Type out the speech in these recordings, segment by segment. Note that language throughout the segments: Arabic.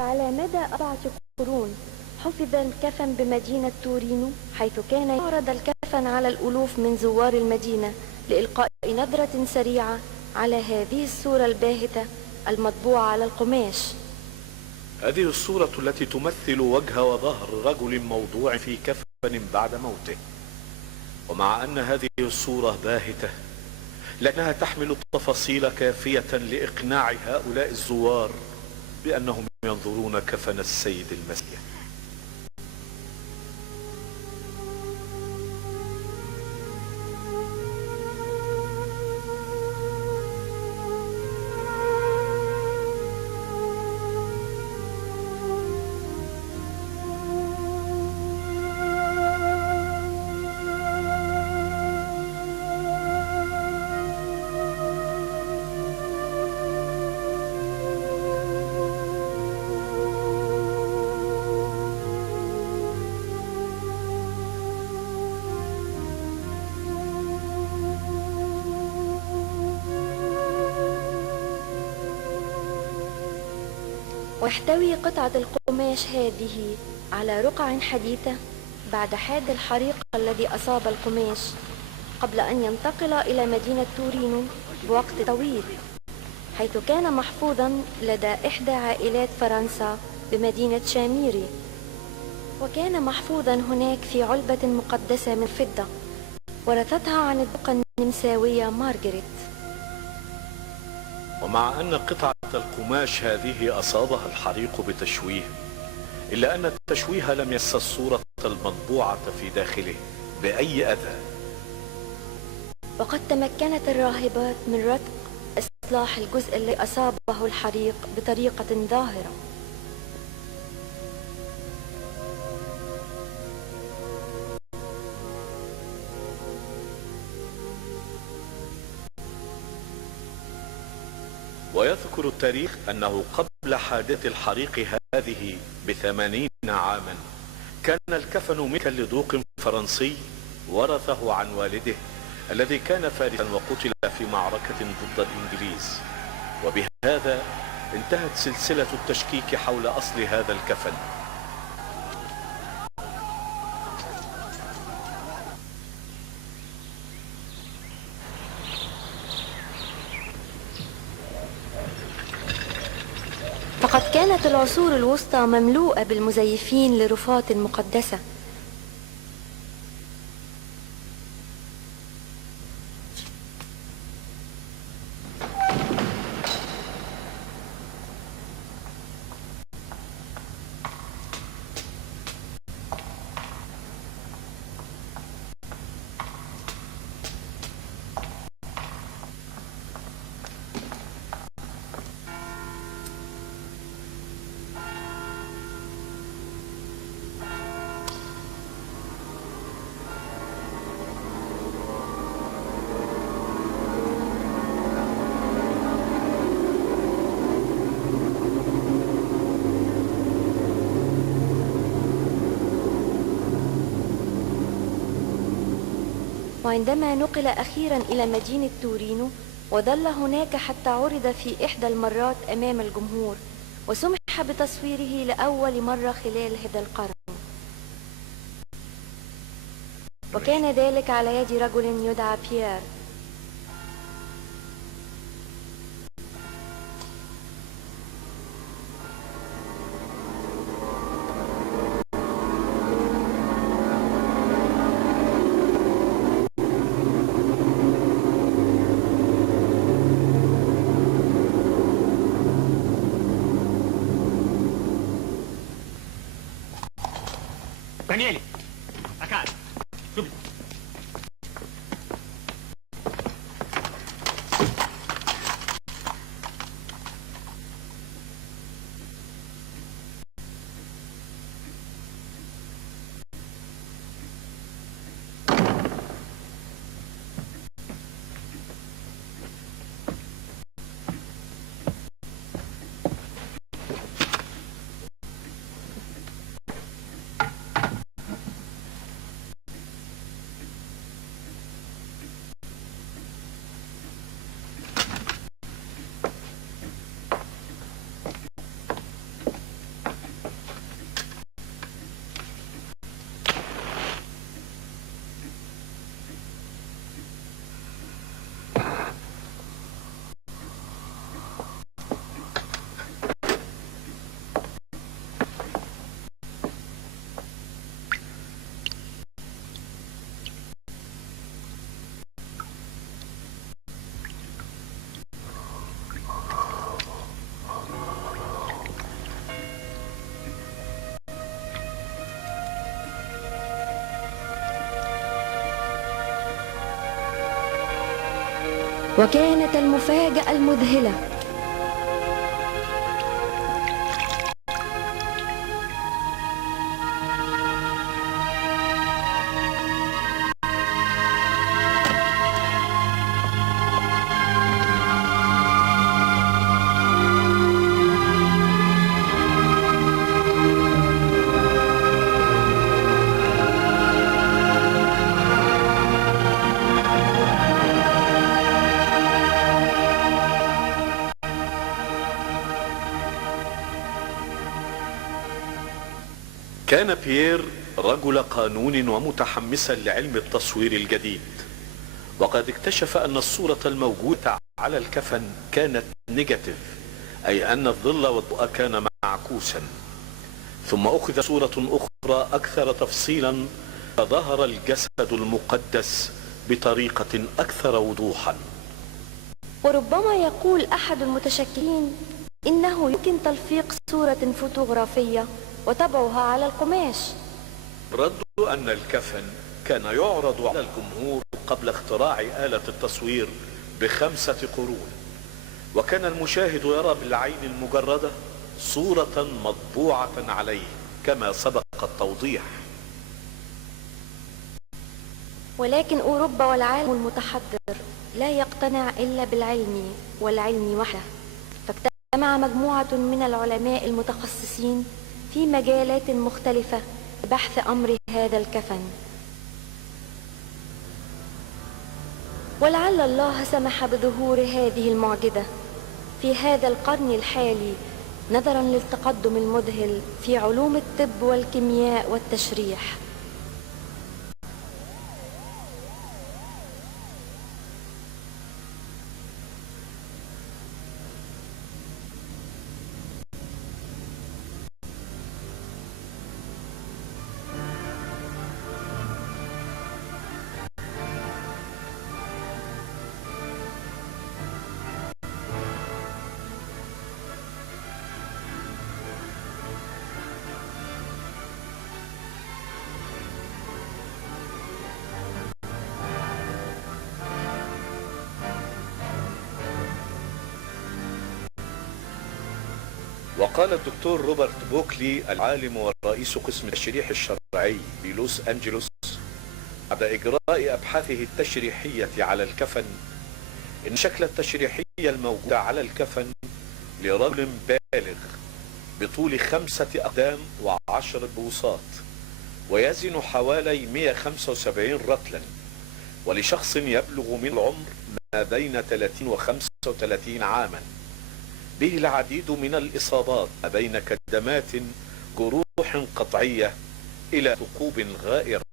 على مدى 4 قرون حفظ الكفن بمدينة تورينو، حيث كان يعرض الكفن على الألوف من زوار المدينة لإلقاء نظرة سريعة على هذه الصورة الباهتة المطبوعة على القماش. هذه الصورة التي تمثل وجه وظهر رجل موضوع في كفن بعد موته. ومع أن هذه الصورة باهتة لأنها تحمل تفاصيل كافية لإقناع هؤلاء الزوار بأنهم ينظرون كفن السيد المسيح. ويحتوي قطعة القماش هذه على رقع حديثة بعد حاد الحريق الذي أصاب القماش قبل أن ينتقل إلى مدينة تورينو بوقت طويل، حيث كان محفوظا لدى إحدى عائلات فرنسا بمدينة شاميري، وكان محفوظا هناك في علبة مقدسة من فضة ورثتها عن الدقة النمساوية مارغريت. ومع أن قطعة القماش هذه أصابها الحريق بتشويه، إلا أن التشويه لم يمس الصورة المطبوعة في داخله بأي أذى. وقد تمكنت الراهبات من رتق إصلاح الجزء الذي أصابه الحريق بطريقة ظاهرة. ويذكر التاريخ أنه قبل حادث الحريق هذه ب80 عاما كان الكفن ملكا لذوق فرنسي ورثه عن والده الذي كان فارسا وقتل في معركة ضد الإنجليز. وبهذا انتهت سلسلة التشكيك حول أصل هذا الكفن. فقد كانت العصور الوسطى مملوءة بالمزيفين لرفات مقدسة. وعندما نقل أخيرا إلى مدينة تورينو وظل هناك حتى عرض في إحدى المرات أمام الجمهور، وسمح بتصويره لأول مرة خلال هذا القرن، وكان ذلك على يد رجل يدعى بيير. Daniele, a casa, subito. وكانت المفاجأة المذهلة كان بيير رجل قانون ومتحمسا لعلم التصوير الجديد، وقد اكتشف أن الصورة الموجودة على الكفن كانت نيجاتيف، أي أن الظل والضوء كان معكوسا. ثم أخذ صورة أخرى أكثر تفصيلا، فظهر الجسد المقدس بطريقة أكثر وضوحا. وربما يقول أحد المتشكلين إنه يمكن تلفيق صورة فوتوغرافية وطبعها على القماش. رد أن الكفن كان يعرض على الجمهور قبل اختراع آلة التصوير ب5 قرون، وكان المشاهد يرى بالعين المجردة صورة مطبوعة عليه كما سبق التوضيح. ولكن أوروبا والعالم المتحضر لا يقتنع إلا بالعلم والعلم وحده، فاجتمع مجموعة من العلماء المتخصصين في مجالات مختلفة لبحث أمر هذا الكفن. ولعل الله سمح بظهور هذه المعجزة في هذا القرن الحالي نظرا للتقدم المذهل في علوم الطب والكيمياء والتشريح. وقال الدكتور روبرت بوكلي العالم ورئيس قسم التشريح الشرعي بلوس أنجلوس بعد إجراء أبحاثه التشريحية على الكفن إن الشكل التشريحي الموجود على الكفن لرجل بالغ بطول 5 أقدام و10 بوصات ويزن حوالي 175 رطلا، ولشخص يبلغ من العمر ما بين 30 و 35 عاما، به العديد من الإصابات ما بين كدمات، جروح قطعية إلى ثقوب غائرة.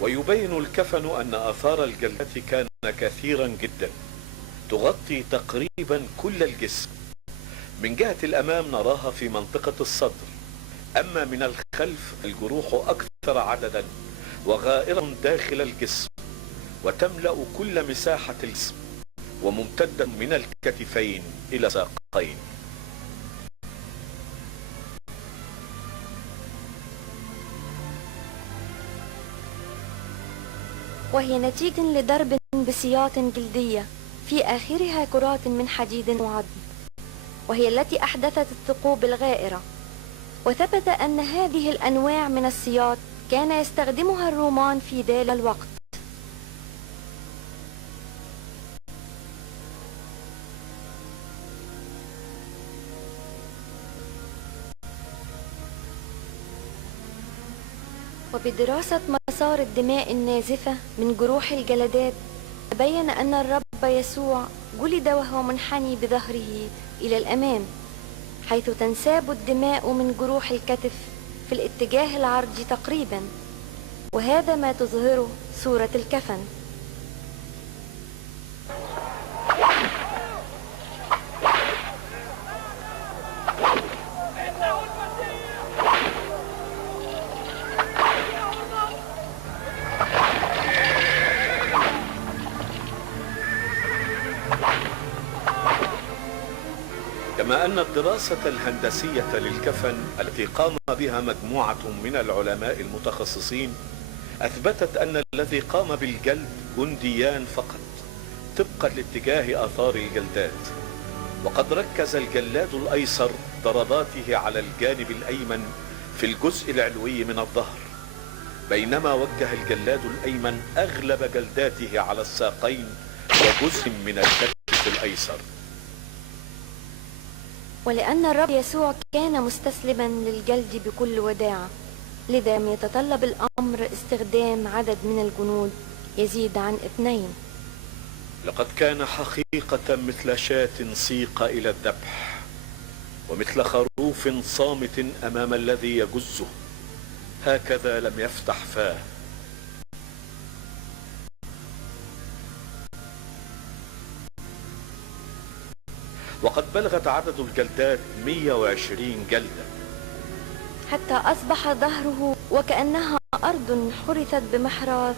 ويبين الكفن أن آثار الجلدة كان كثيرا جدا تغطي تقريبا كل الجسم. من جهة الأمام نراها في منطقة الصدر، أما من الخلف الجروح أكثر عددا وغائرة داخل الجسم، وتملأ كل مساحة الجسم وممتدة من الكتفين إلى الساقين. وهي نتيجة لضرب بسياط جلدية في آخرها كرات من حديد وعظم، وهي التي أحدثت الثقوب الغائرة. وثبت أن هذه الأنواع من السياط كان يستخدمها الرومان في ذلك الوقت. وبدراسة مسار الدماء النازفة من جروح الجلدات تبين أن الرب يسوع جلد وهو منحني بظهره إلى الأمام، حيث تنساب الدماء من جروح الكتف في الاتجاه العرضي تقريبا، وهذا ما تظهره صورة الكفن. كما أن الدراسة الهندسية للكفن التي قام بها مجموعة من العلماء المتخصصين أثبتت أن الذي قام بالجلد جنديان فقط طبقا لاتجاه آثار الجلدات، وقد ركز الجلاد الأيسر ضرباته على الجانب الأيمن في الجزء العلوي من الظهر، بينما وجه الجلاد الأيمن أغلب جلداته على الساقين وجزء من الكتف الأيسر. ولأن الرب يسوع كان مستسلما للجلد بكل وداعة، لذا يتطلب الأمر استخدام عدد من الجنود يزيد عن 2. لقد كان حقيقة مثل شاة سيق إلى الذبح، ومثل خروف صامت أمام الذي يجزه، هكذا لم يفتح فاه. وقد بلغت عدد الجلدات 120 جلدة، حتى أصبح ظهره وكأنها أرض حرثت بمحراث،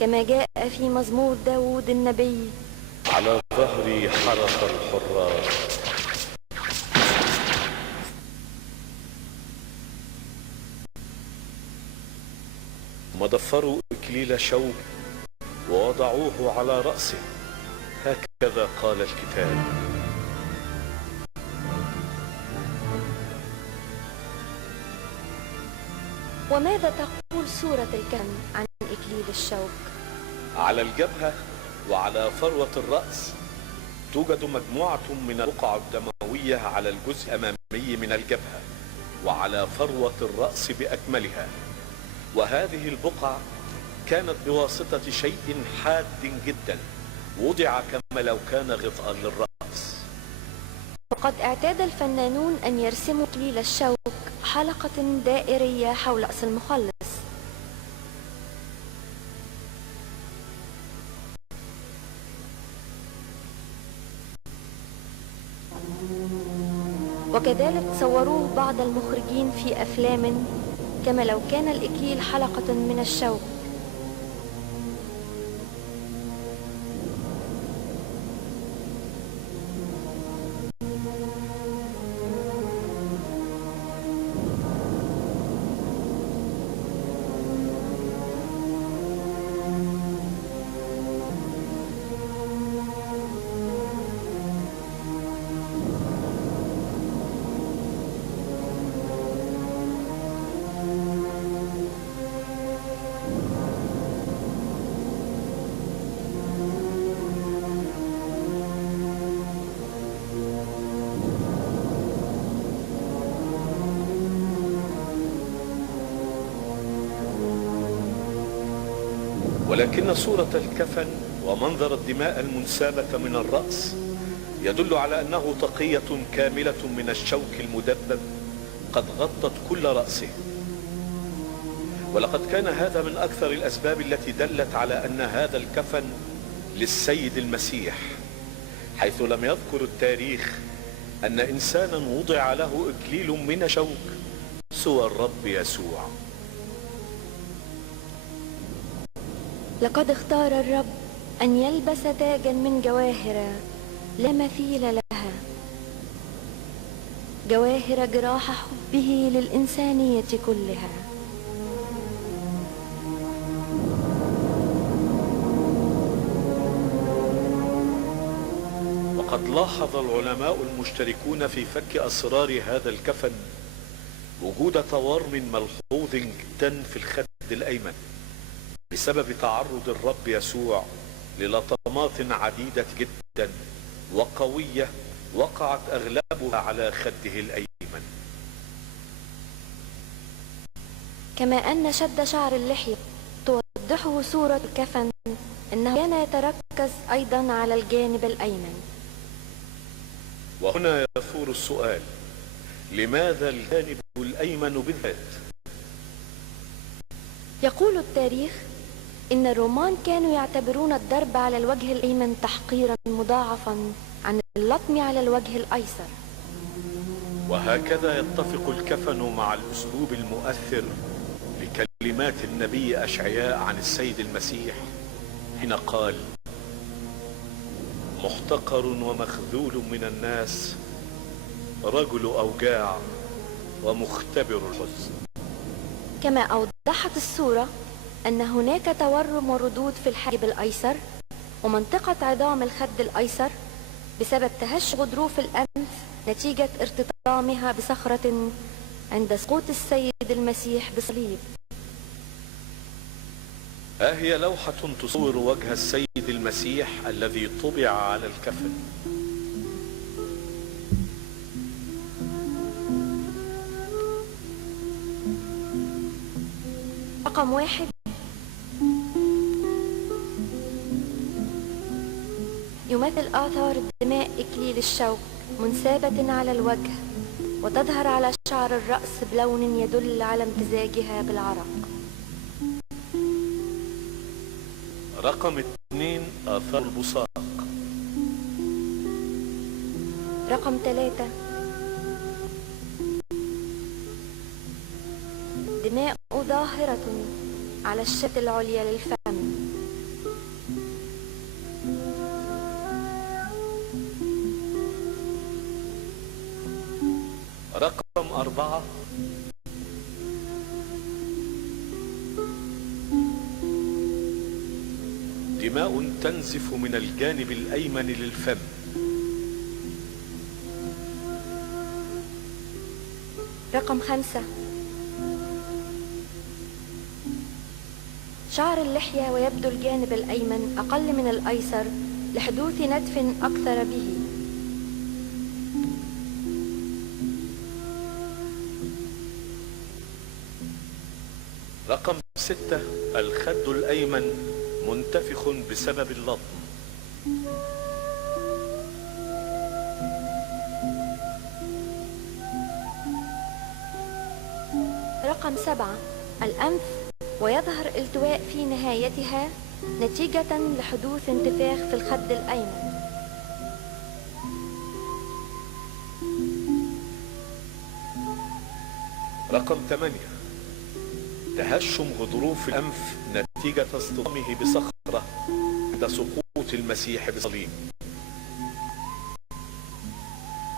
كما جاء في مزمور داود النبي: على ظهري حرث الحراس. ثم ضفروا إكليل شوك ووضعوه على رأسه، هكذا قال الكتاب. وماذا تقول سورة الكهف عن إكليل الشوك؟ على الجبهة وعلى فروة الرأس توجد مجموعة من البقع الدموية على الجزء الأمامي من الجبهة وعلى فروة الرأس بأكملها، وهذه البقع كانت بواسطة شيء حاد جدا وضع كما لو كان غطاء للرأس. وقد اعتاد الفنانون أن يرسموا إكليل الشوك حلقة دائرية حول رأس المخلص، وكذلك صوروه بعض المخرجين في أفلام كما لو كان الإكليل حلقة من الشوك. ولكن صورة الكفن ومنظر الدماء المنسابة من الرأس يدل على أنه تقية كاملة من الشوك المدبب قد غطت كل رأسه. ولقد كان هذا من أكثر الأسباب التي دلت على أن هذا الكفن للسيد المسيح، حيث لم يذكر التاريخ أن إنسانا وضع له إكليل من شوك سوى الرب يسوع. لقد اختار الرب أن يلبس تاجا من جواهر لا مثيل لها، جواهر جراح حبه للإنسانية كلها. وقد لاحظ العلماء المشتركون في فك أسرار هذا الكفن وجود تورم ملحوظ جدا في الخد الأيمن بسبب تعرض الرب يسوع للطمات عديدة جدا وقوية وقعت أغلبها على خده الأيمن. كما أن شد شعر اللحية توضحه صورة الكفن أنه كان يتركز أيضا على الجانب الأيمن. وهنا يثور السؤال: لماذا الجانب الأيمن بالذات؟ يقول التاريخ إن الرومان كانوا يعتبرون الضرب على الوجه الأيمن تحقيرا مضاعفا عن اللطم على الوجه الأيسر. وهكذا يتفق الكفن مع الأسلوب المؤثر لكلمات النبي أشعياء عن السيد المسيح حين قال: محتقر ومخذول من الناس رجل أوجاع ومختبر الحزن. كما أوضحت الصورة أن هناك تورم وردود في الحاجب الأيسر ومنطقة عظام الخد الأيسر بسبب تهش غضروف الأنف نتيجة ارتطامها بصخرة عند سقوط السيد المسيح بصليب. هي لوحة تصور وجه السيد المسيح الذي طبع على الكفن. رقم 1 يمثل آثار دماء إكليل الشوك منسابة على الوجه وتظهر على شعر الرأس بلون يدل على امتزاجها بالعرق. رقم 2 آثار البصاق. رقم 3 دماء ظاهرة على الشفة العليا للفم. رقم 4 دماء تنزف من الجانب الأيمن للفم. رقم 5 شعر اللحية ويبدو الجانب الأيمن أقل من الأيسر لحدوث نتف أكثر به. رقم 6 الخد الأيمن منتفخ بسبب اللطم. رقم 7 الأنف ويظهر التواء في نهايتها نتيجة لحدوث انتفاخ في الخد الأيمن. رقم 8 تهشم غضروف الأنف نتيجة اصطدامه بصخرة عند سقوط المسيح بصليب.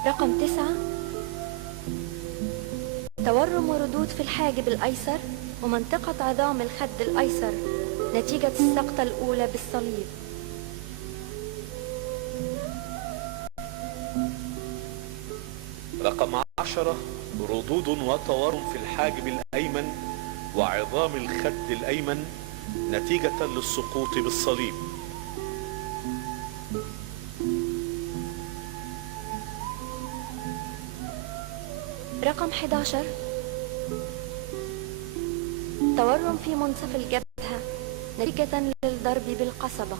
رقم 9 تورم وردود في الحاجب الأيسر ومنطقة عظام الخد الأيسر نتيجة السقطة الأولى بالصليب. رقم 10 ردود وتورم في الحاجب الأيمن وعظام الخد الأيمن نتيجة للسقوط بالصليب. رقم 11 تورم في منتصف الجبهة نتيجة للضرب بالقصبة.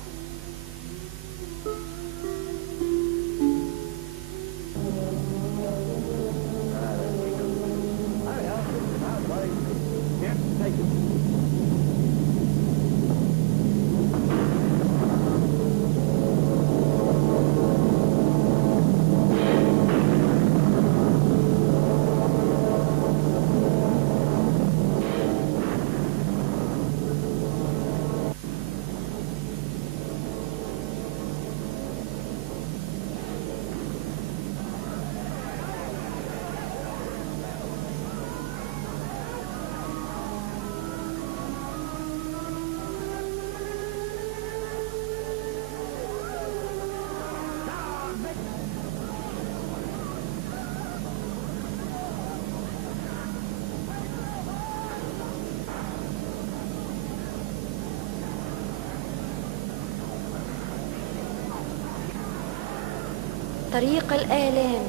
طريق الآلام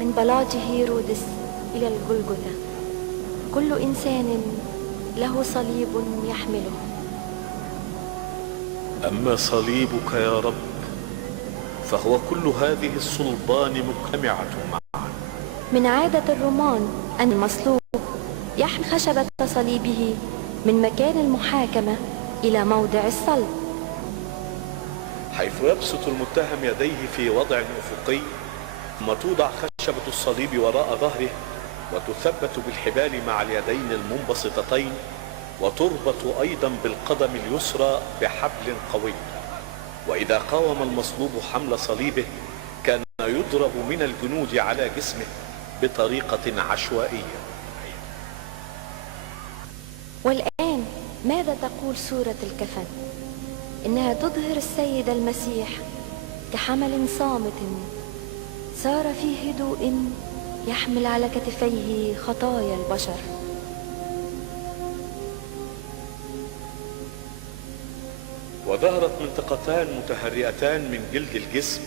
من بلاط هيرودس إلى الجلجثة، كل إنسان له صليب يحمله. أما صليبك يا رب فهو كل هذه الصلبان مجتمعة معا. من عادة الرومان أن المصلوب يحمل خشبة صليبه من مكان المحاكمة إلى موضع الصلب، حيث يبسط المتهم يديه في وضع أفقي، ثم توضع خشبة الصليب وراء ظهره وتثبت بالحبال مع اليدين المنبسطتين، وتربط أيضا بالقدم اليسرى بحبل قوي. وإذا قاوم المصلوب حمل صليبه كان يضرب من الجنود على جسمه بطريقة عشوائية. والآن ماذا تقول سورة الكفن؟ إنها تظهر السيد المسيح كحمل صامت سار في هدوء يحمل على كتفيه خطايا البشر. وظهرت منطقتان متهرئتان من جلد الجسم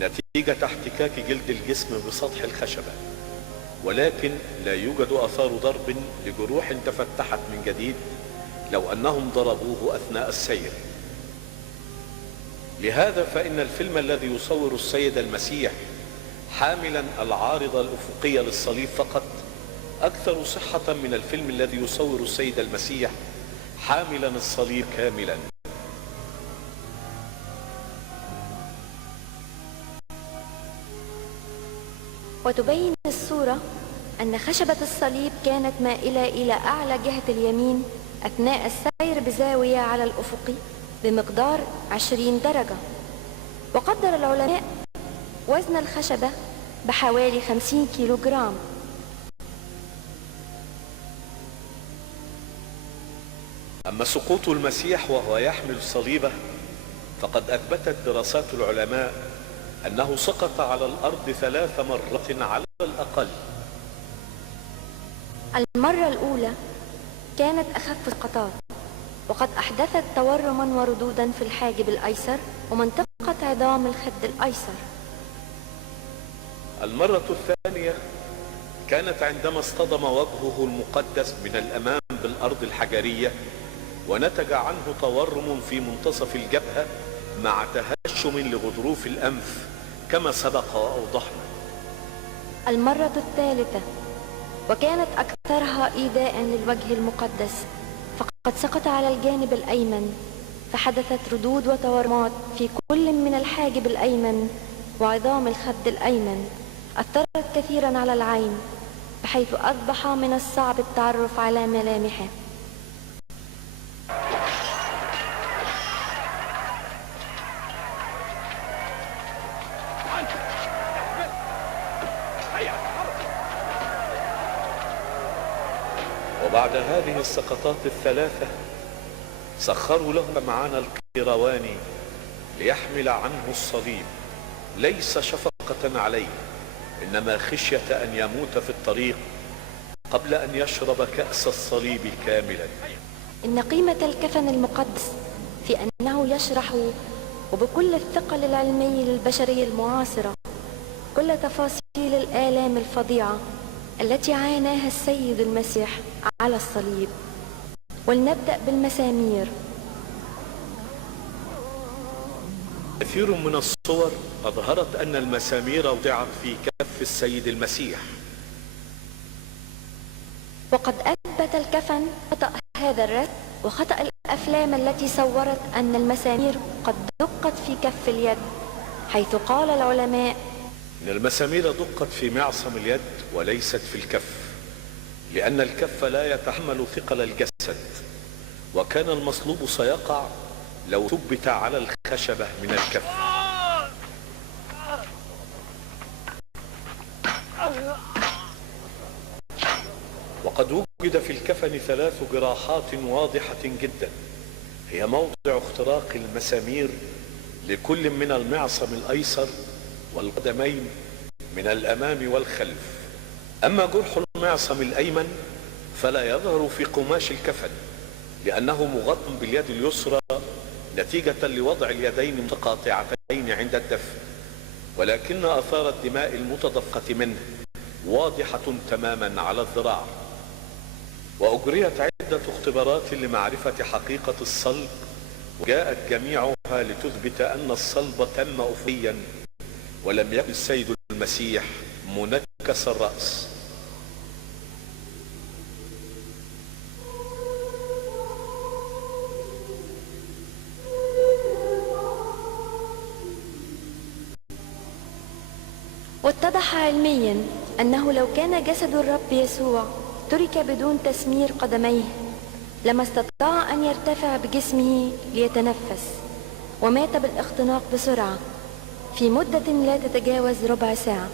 نتيجة احتكاك جلد الجسم بسطح الخشبة، ولكن لا يوجد آثار ضرب لجروح تفتحت من جديد لو أنهم ضربوه أثناء السير. لهذا فإن الفيلم الذي يصور السيد المسيح حاملا العارضة الأفقية للصليب فقط أكثر صحة من الفيلم الذي يصور السيد المسيح حاملا الصليب كاملا. وتبين الصورة أن خشبة الصليب كانت مائلة إلى أعلى جهة اليمين أثناء السير بزاوية على الأفق بمقدار 20 درجة. وقدر العلماء وزن الخشبة بحوالي 50 كيلوغرام. أما سقوط المسيح وهو يحمل صليبه فقد أثبتت دراسات العلماء أنه سقط على الأرض 3 مرات على الأقل. المرة الأولى كانت أخف سقطات، وقد أحدثت تورما وردودا في الحاجب الأيسر ومنطقة عظام الخد الأيسر. المرة الثانية كانت عندما اصطدم وجهه المقدس من الأمام بالأرض الحجرية ونتج عنه تورم في منتصف الجبهة مع تهشم لغضروف الأنف كما سبق وأوضحنا. المرة الثالثة وكانت أكثرها إيذاء للوجه المقدس، فقد سقط على الجانب الأيمن، فحدثت ردود وتورمات في كل من الحاجب الأيمن وعظام الخد الأيمن أثرت كثيرا على العين، بحيث أصبح من الصعب التعرف على ملامحه. وبعد هذه السقطات الثلاثة سخروا له سمعان القيرواني ليحمل عنه الصليب، ليس شفقة عليه إنما خشية أن يموت في الطريق قبل أن يشرب كأس الصليب كاملا. إن قيمة الكفن المقدس في أنه يشرح وبكل الثقل العلمي للبشرية المعاصرة كل تفاصيل الآلام الفظيعة التي عاناها السيد المسيح على الصليب. ولنبدأ بالمسامير. كثير من الصور أظهرت أن المسامير وضعت في كف السيد المسيح، وقد أثبت الكفن خطأ هذا الرسم وخطأ الأفلام التي صورت أن المسامير قد دقت في كف اليد، حيث قال العلماء إن المسامير دقت في معصم اليد وليست في الكف، لأن الكف لا يتحمل ثقل الجسد، وكان المصلوب سيقع لو ثبت على الخشبة من الكف. وقد وجد في الكفن 3 جراحات واضحة جدا هي موضع اختراق المسامير لكل من المعصم الأيسر والقدمين من الأمام والخلف. أما جرح المعصم الأيمن فلا يظهر في قماش الكفن لأنه مغطى باليد اليسرى نتيجة لوضع اليدين متقاطعتين عند الدفن، ولكن آثار الدماء المتدفقة منه واضحة تماما على الذراع. وأجريت عدة اختبارات لمعرفة حقيقة الصلب، وجاءت جميعها لتثبت أن الصلب تم أفقيا ولم يكن السيد المسيح منكس الرأس. واتضح علميا أنه لو كان جسد الرب يسوع ترك بدون تسمير قدميه لما استطاع أن يرتفع بجسمه ليتنفس، ومات بالاختناق بسرعة، في مدة لا تتجاوز ربع ساعة.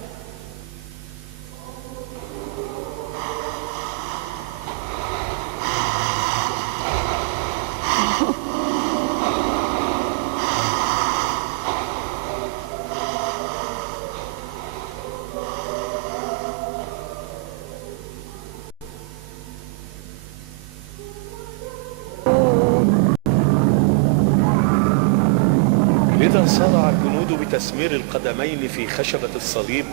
لذا صارع الجنود بتسمير القدمين في خشبة الصليب،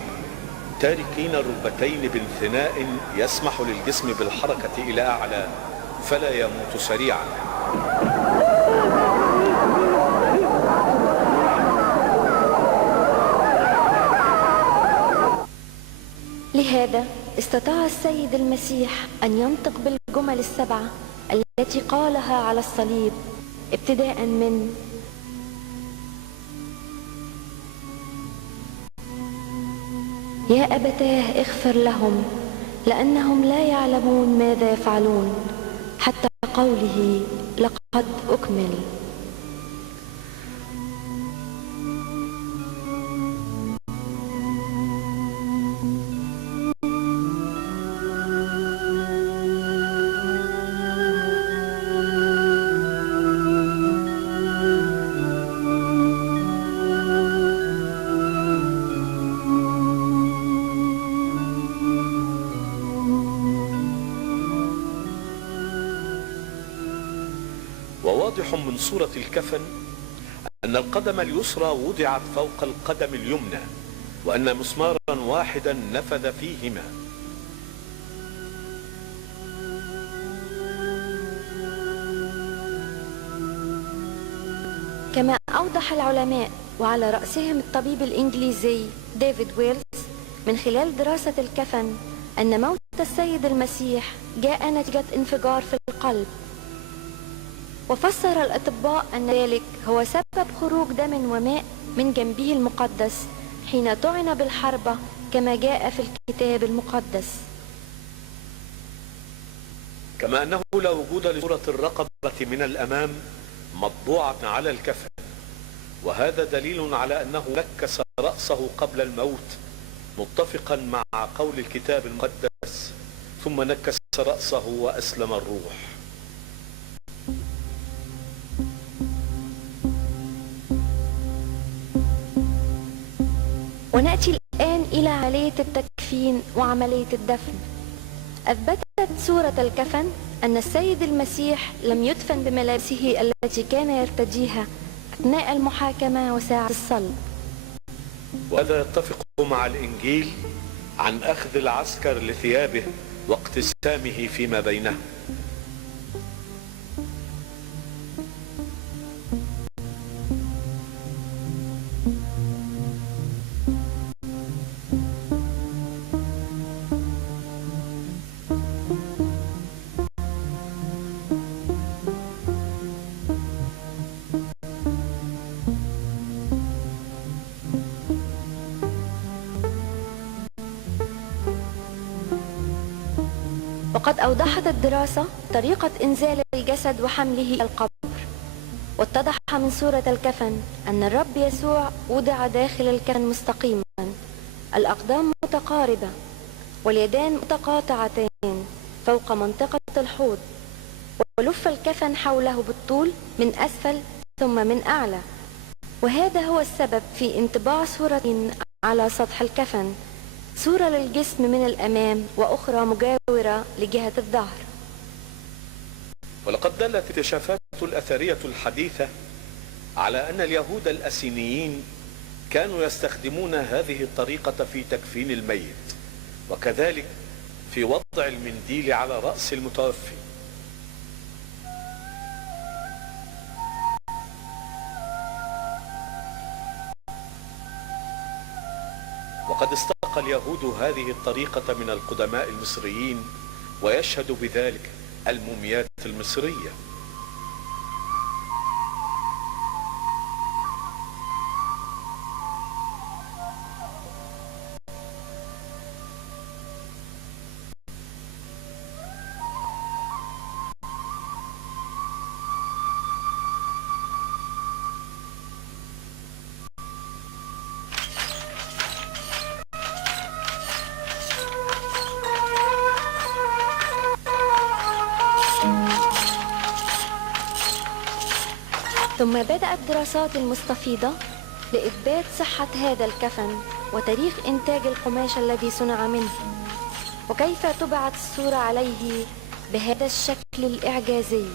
تاركين الركبتين بانثناء يسمح للجسم بالحركة إلى أعلى فلا يموت سريعا. لهذا استطاع السيد المسيح أن ينطق بالجمل السبعة التي قالها على الصليب، ابتداء من: يا أبتاه اغفر لهم لأنهم لا يعلمون ماذا يفعلون، حتى قوله لقد أكمل. وواضح من صورة الكفن أن القدم اليسرى وضعت فوق القدم اليمنى، وأن مسمارا واحدا نفذ فيهما. كما أوضح العلماء وعلى رأسهم الطبيب الإنجليزي ديفيد ويلز من خلال دراسة الكفن أن موت السيد المسيح جاء نتيجة انفجار في القلب. وفسر الأطباء أن ذلك هو سبب خروج دم وماء من جنبه المقدس حين طعن بالحربة كما جاء في الكتاب المقدس. كما أنه لا وجود لصورة الرقبة من الأمام مطبوعة على الكفن، وهذا دليل على أنه نكس رأسه قبل الموت متفقا مع قول الكتاب المقدس: ثم نكس رأسه وأسلم الروح. ونأتي الآن إلى عملية التكفين وعملية الدفن. أثبتت صورة الكفن أن السيد المسيح لم يدفن بملابسه التي كان يرتديها أثناء المحاكمة وساعة الصلب. وهذا يتفق مع الإنجيل عن أخذ العسكر لثيابه واقتسامه فيما بينهم. وقد أوضحت الدراسة طريقة إنزال الجسد وحمله إلى القبر، واتضح من صورة الكفن أن الرب يسوع وضع داخل الكفن مستقيما، الأقدام متقاربة واليدان متقاطعتان فوق منطقة الحوض، ولف الكفن حوله بالطول من أسفل ثم من أعلى. وهذا هو السبب في انطباع صورتين على سطح الكفن، صورة للجسم من الأمام وأخرى مجاورة لجهة الظهر. ولقد دلت الاكتشافات الأثرية الحديثة على أن اليهود الأسينيين كانوا يستخدمون هذه الطريقة في تكفين الميت، وكذلك في وضع المنديل على رأس المتوفي. وقد استقى اليهود هذه الطريقة من القدماء المصريين، ويشهد بذلك الموميات المصرية. ثم بدأت دراسات المستفيضة لإثبات صحة هذا الكفن وتاريخ إنتاج القماش الذي صنع منه، وكيف طبعت الصورة عليه بهذا الشكل الإعجازي.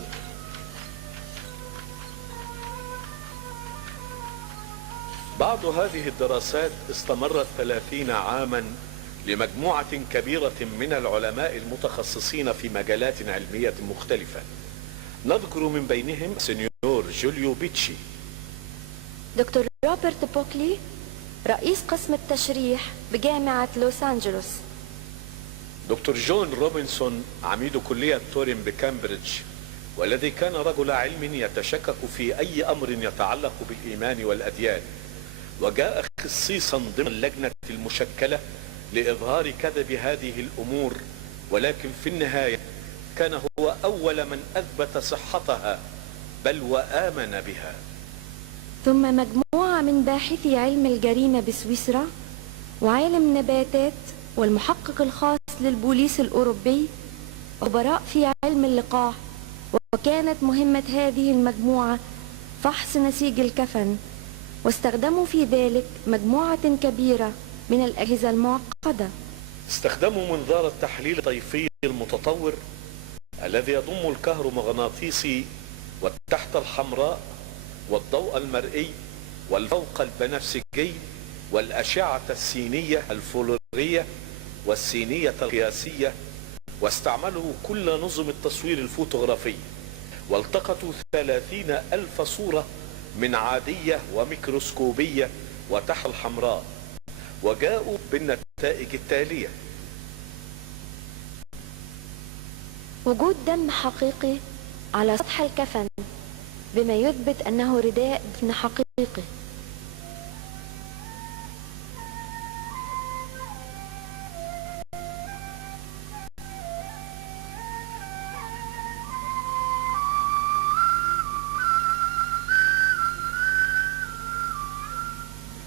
بعض هذه الدراسات استمرت 30 عاما لمجموعة كبيرة من العلماء المتخصصين في مجالات علمية مختلفة، نذكر من بينهم سينيور جوليو بيتشي، دكتور روبرت بوكلي رئيس قسم التشريح بجامعة لوس أنجلوس، دكتور جون روبنسون عميد كلية تورين بكامبريدج، والذي كان رجل علم يتشكك في أي أمر يتعلق بالإيمان والأديان، وجاء خصيصا ضمن اللجنة المشكلة لإظهار كذب هذه الأمور، ولكن في النهاية كان هو أول من أثبت صحتها بل وآمن بها. ثم مجموعة من باحثي علم الجريمة بسويسرا وعالم نباتات والمحقق الخاص للبوليس الأوروبي وخبراء في علم اللقاح، وكانت مهمة هذه المجموعة فحص نسيج الكفن، واستخدموا في ذلك مجموعة كبيرة من الأجهزة المعقدة. استخدموا منظار التحليل الطيفي المتطور الذي يضم الكهرومغناطيسي والتحت الحمراء والضوء المرئي والفوق البنفسجي والأشعة السينية الفلورية والسينية القياسية، واستعملوا كل نظم التصوير الفوتوغرافي، والتقطوا 30,000 صورة من عادية وميكروسكوبية وتحت الحمراء، وجاءوا بالنتائج التالية: وجود دم حقيقي على سطح الكفن بما يثبت أنه رداء دفن حقيقي.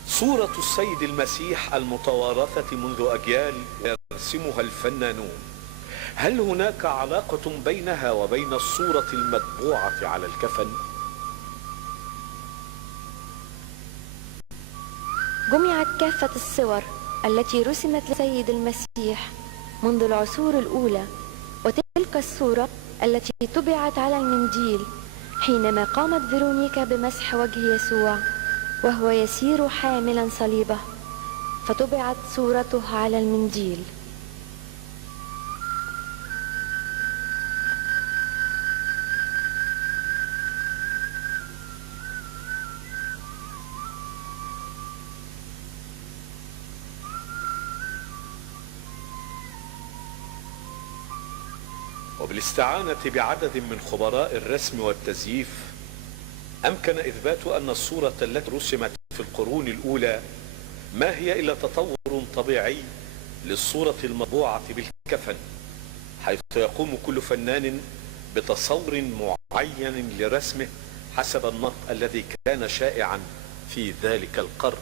صورة السيد المسيح المتوارثة منذ أجيال يرسمها الفنانون، هل هناك علاقة بينها وبين الصورة المطبوعة على الكفن؟ جمعت كافة الصور التي رسمت للسيد المسيح منذ العصور الأولى، وتلك الصورة التي طبعت على المنديل حينما قامت فيرونيكا بمسح وجه يسوع وهو يسير حاملا صليبه، فطبعت صورته على المنديل. وبالاستعانة بعدد من خبراء الرسم والتزييف أمكن إثبات أن الصورة التي رسمت في القرون الأولى ما هي إلا تطور طبيعي للصورة المطبوعة بالكفن، حيث يقوم كل فنان بتصور معين لرسمه حسب النمط الذي كان شائعا في ذلك القرن.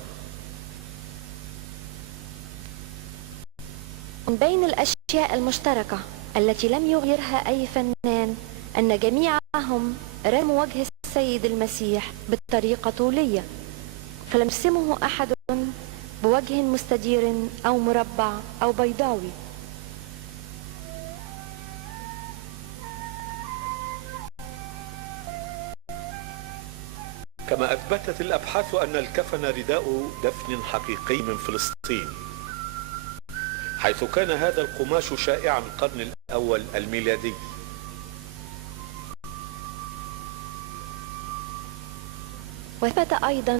من بين الأشياء المشتركة التي لم يغيرها أي فنان أن جميعهم رسموا وجه السيد المسيح بطريقة طولية، فلم يرسمه أحد بوجه مستدير أو مربع أو بيضاوي. كما أثبتت الأبحاث أن الكفن رداء دفن حقيقي من فلسطين، حيث كان هذا القماش شائعا القرن الأول الميلادي. وثبت أيضا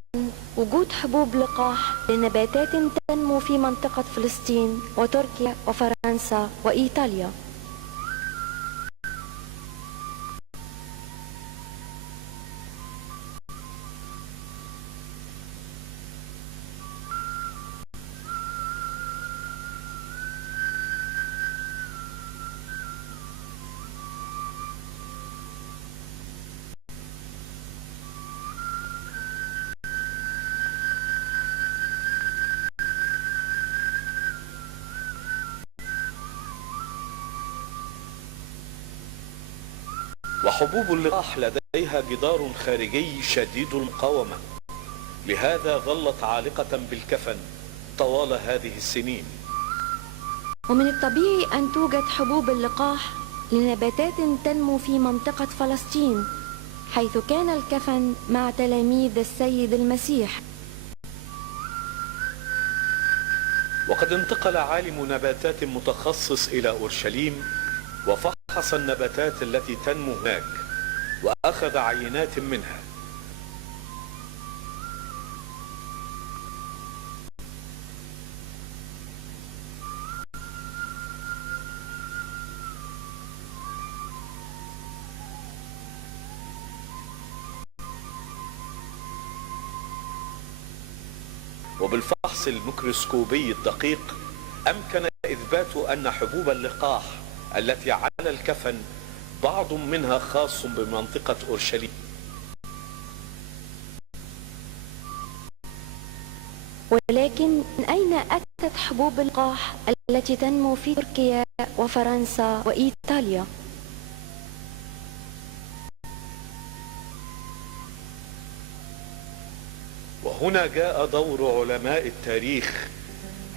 وجود حبوب لقاح لنباتات تنمو في منطقة فلسطين وتركيا وفرنسا وإيطاليا. وحبوب اللقاح لديها عليها جدار خارجي شديد المقاومة، لهذا ظلت عالقة بالكفن طوال هذه السنين. ومن الطبيعي أن توجد حبوب اللقاح لنباتات تنمو في منطقة فلسطين، حيث كان الكفن مع تلاميذ السيد المسيح. وقد انتقل عالم نباتات متخصص إلى أورشليم وفحص النباتات التي تنمو هناك وأخذ عينات منها. وبالفحص الميكروسكوبي الدقيق أمكن إثبات أن حبوب اللقاح التي على الكفن بعض منها خاص بمنطقة أورشليم. ولكن من أين أتت حبوب اللقاح التي تنمو في تركيا وفرنسا وإيطاليا؟ وهنا جاء دور علماء التاريخ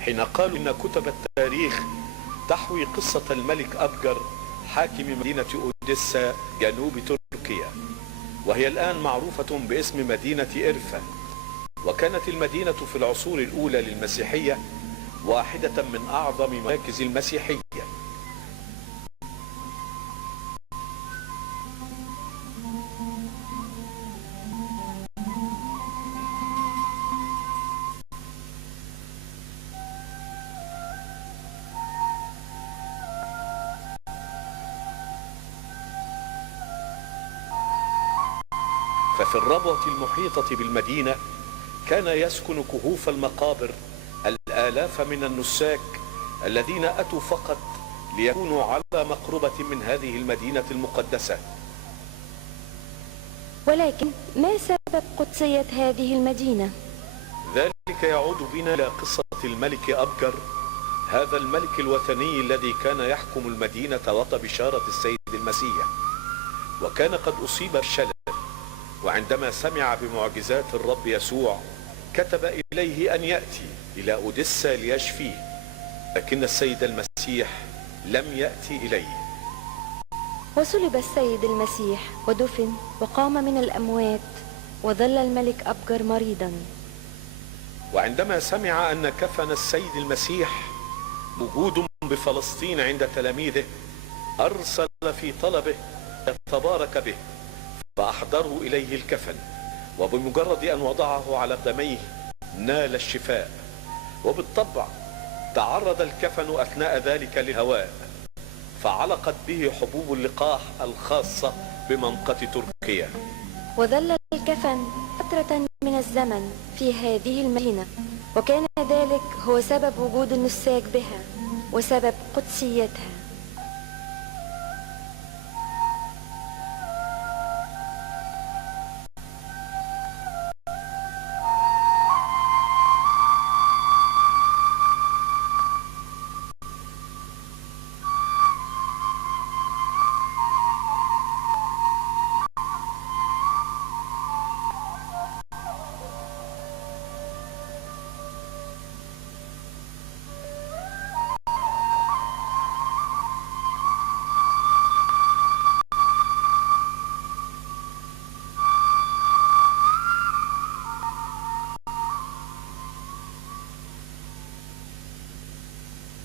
حين قالوا إن كتب التاريخ تحوي قصة الملك أبجر حاكم مدينة أوديسا جنوب تركيا، وهي الآن معروفة باسم مدينة إرفا. وكانت المدينة في العصور الأولى للمسيحية واحدة من أعظم مراكز المسيحية. ففي الربوة المحيطة بالمدينة كان يسكن كهوف المقابر الآلاف من النساك الذين أتوا فقط ليكونوا على مقربة من هذه المدينة المقدسة. ولكن ما سبب قدسية هذه المدينة؟ ذلك يعود بنا إلى قصة الملك أبجر، هذا الملك الوثني الذي كان يحكم المدينة وقت بشارة السيد المسيح، وكان قد أصيب بالشلل. وعندما سمع بمعجزات الرب يسوع كتب إليه أن يأتي إلى أوديسا ليشفيه، لكن السيد المسيح لم يأتي إليه. وصلب السيد المسيح ودفن وقام من الأموات، وظل الملك أبجر مريضا. وعندما سمع أن كفن السيد المسيح موجود بفلسطين عند تلاميذه أرسل في طلبه يتبارك به، فأحضروا إليه الكفن، وبمجرد أن وضعه على قدميه نال الشفاء. وبالطبع تعرض الكفن أثناء ذلك للهواء، فعلقت به حبوب اللقاح الخاصة بمنطقة تركيا. وظل الكفن فترة من الزمن في هذه المدينة، وكان ذلك هو سبب وجود النساك بها وسبب قدسيتها.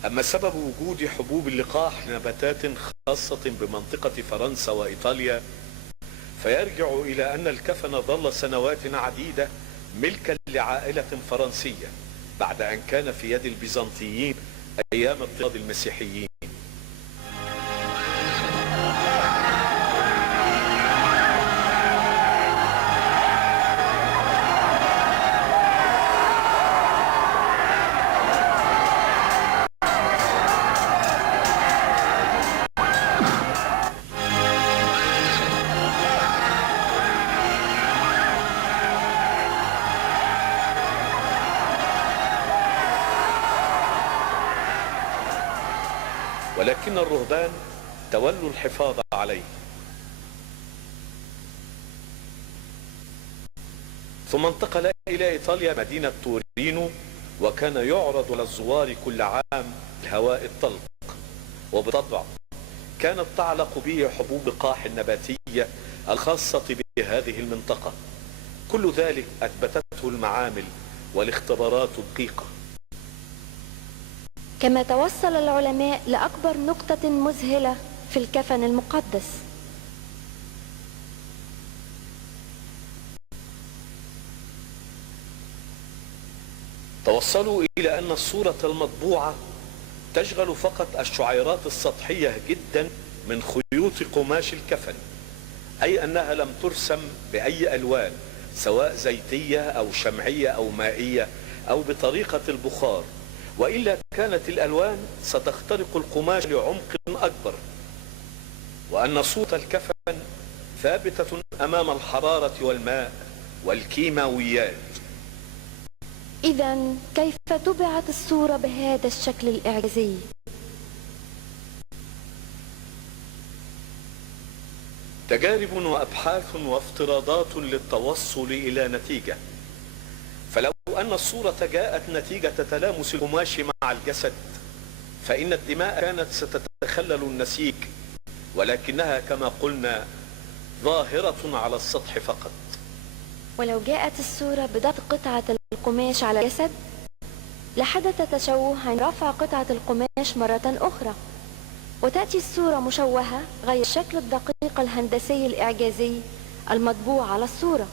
أما سبب وجود حبوب اللقاح لنباتات خاصة بمنطقة فرنسا وإيطاليا فيرجع إلى أن الكفن ظل سنوات عديدة ملكا لعائلة فرنسية بعد أن كان في يد البيزنطيين أيام اضطهاد المسيحيين. ولكن الرهبان تولوا الحفاظ عليه. ثم انتقل إلى إيطاليا مدينة تورينو، وكان يعرض للزوار كل عام الهواء الطلق، وبالطبع كانت تعلق به حبوب اللقاح النباتية الخاصة بهذه المنطقة. كل ذلك أثبتته المعامل والاختبارات الدقيقة. كما توصل العلماء لأكبر نقطة مذهلة في الكفن المقدس، توصلوا إلى أن الصورة المطبوعة تشغل فقط الشعيرات السطحية جدا من خيوط قماش الكفن، أي أنها لم ترسم بأي ألوان، سواء زيتية أو شمعية أو مائية أو بطريقة البخار، وإلا كانت الألوان ستخترق القماش لعمق أكبر، وأن صورة الكفن ثابتة أمام الحرارة والماء والكيماويات. إذن كيف طبعت الصورة بهذا الشكل الإعجازي؟ تجارب وأبحاث وافتراضات للتوصل إلى نتيجة. فلو أن الصورة جاءت نتيجة تلامس القماش مع الجسد، فإن الدماء كانت ستتخلل النسيج، ولكنها كما قلنا ظاهرة على السطح فقط. ولو جاءت الصورة بضغط قطعة القماش على الجسد، لحدث تشوه عند رفع قطعة القماش مرة أخرى، وتأتي الصورة مشوهة غير الشكل الدقيق الهندسي الإعجازي المطبوع على الصورة.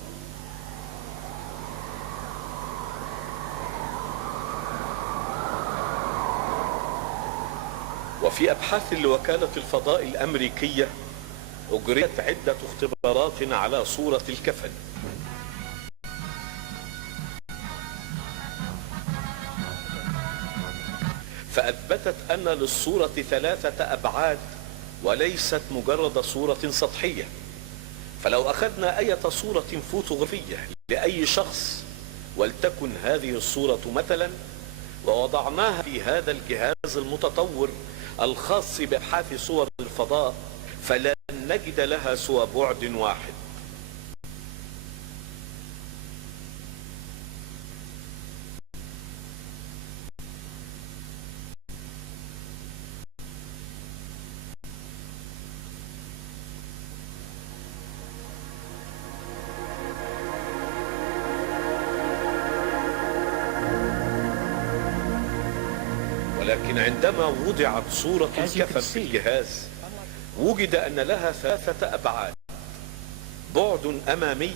وفي أبحاث لوكالة الفضاء الأمريكية أجريت عدة اختبارات على صورة الكفن، فأثبتت أن للصورة 3 أبعاد وليست مجرد صورة سطحية. فلو أخذنا أي صورة فوتوغرافية لأي شخص، ولتكن هذه الصورة مثلا، ووضعناها في هذا الجهاز المتطور الخاص بأبحاث صور الفضاء، فلن نجد لها سوى بعد واحد. ولكن عندما وضعت صورة الكفن في الجهاز، وجد أن لها 3 أبعاد: بعد أمامي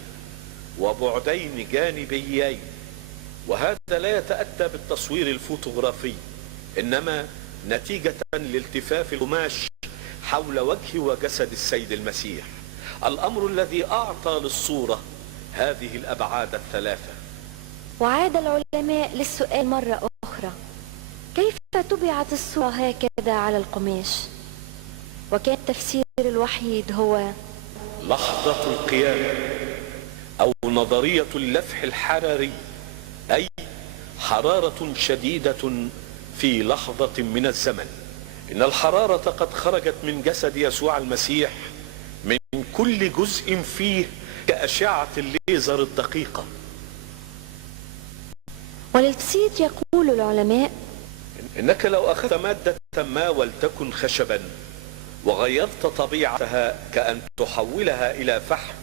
وبعدين جانبيين. وهذا لا يتأتى بالتصوير الفوتوغرافي، إنما نتيجة لالتفاف القماش حول وجه وجسد السيد المسيح، الأمر الذي أعطى للصورة هذه الأبعاد ال3. وعاد العلماء للسؤال مرة أخرى: كيف طبعت الصورة هكذا على القماش؟ وكان التفسير الوحيد هو لحظة القيامة، أو نظرية اللفح الحراري، أي حرارة شديدة في لحظة من الزمن. إن الحرارة قد خرجت من جسد يسوع المسيح من كل جزء فيه كأشعة الليزر الدقيقة. وللتبسيط يقول العلماء: إنك لو أخذت مادة ما ولتكن خشبا وغيرت طبيعتها كأن تحولها إلى فحم،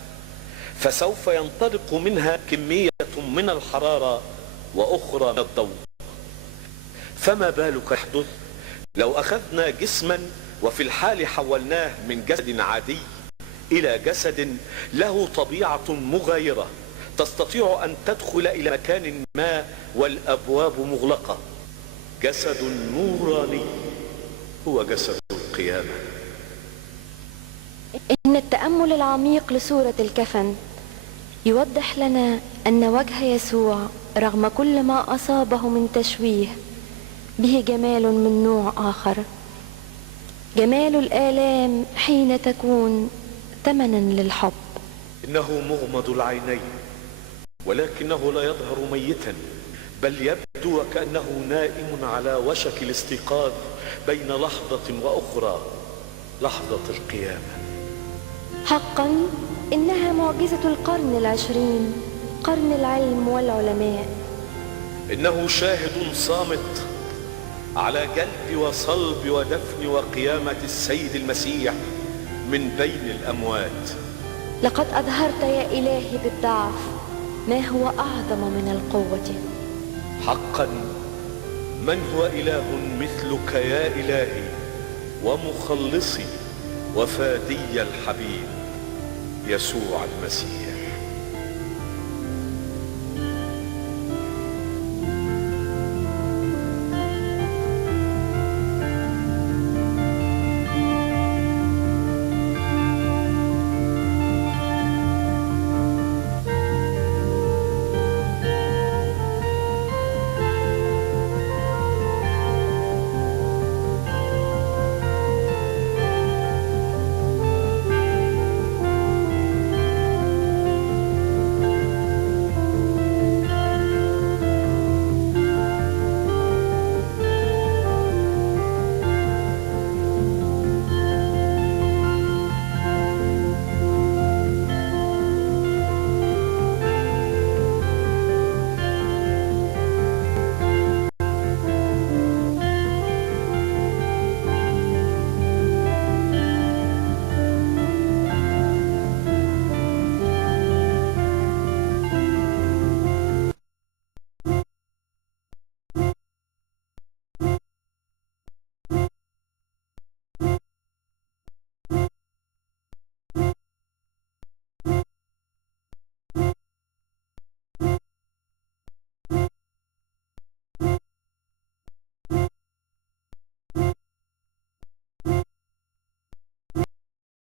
فسوف ينطلق منها كمية من الحرارة وأخرى من الضوء. فما بالك يحدث لو أخذنا جسما وفي الحال حولناه من جسد عادي إلى جسد له طبيعة مغايرة، تستطيع أن تدخل إلى مكان ما والأبواب مغلقة. جسد نوراني هو جسد القيامة. إن التأمل العميق لصورة الكفن يوضح لنا أن وجه يسوع رغم كل ما أصابه من تشويه به جمال من نوع آخر، جمال الآلام حين تكون ثمنا للحب. إنه مغمض العينين، ولكنه لا يظهر ميتا، بل يبدو وكأنه نائم على وشك الاستيقاظ بين لحظة وأخرى، لحظة القيامة. حقا إنها معجزة القرن 20، قرن العلم والعلماء. إنه شاهد صامت على جلب وصلب ودفن وقيامة السيد المسيح من بين الأموات. لقد أظهرت يا إلهي بالضعف ما هو أعظم من القوة. حقا من هو إله مثلك يا إلهي ومخلصي وفادي الحبيب يسوع المسيح.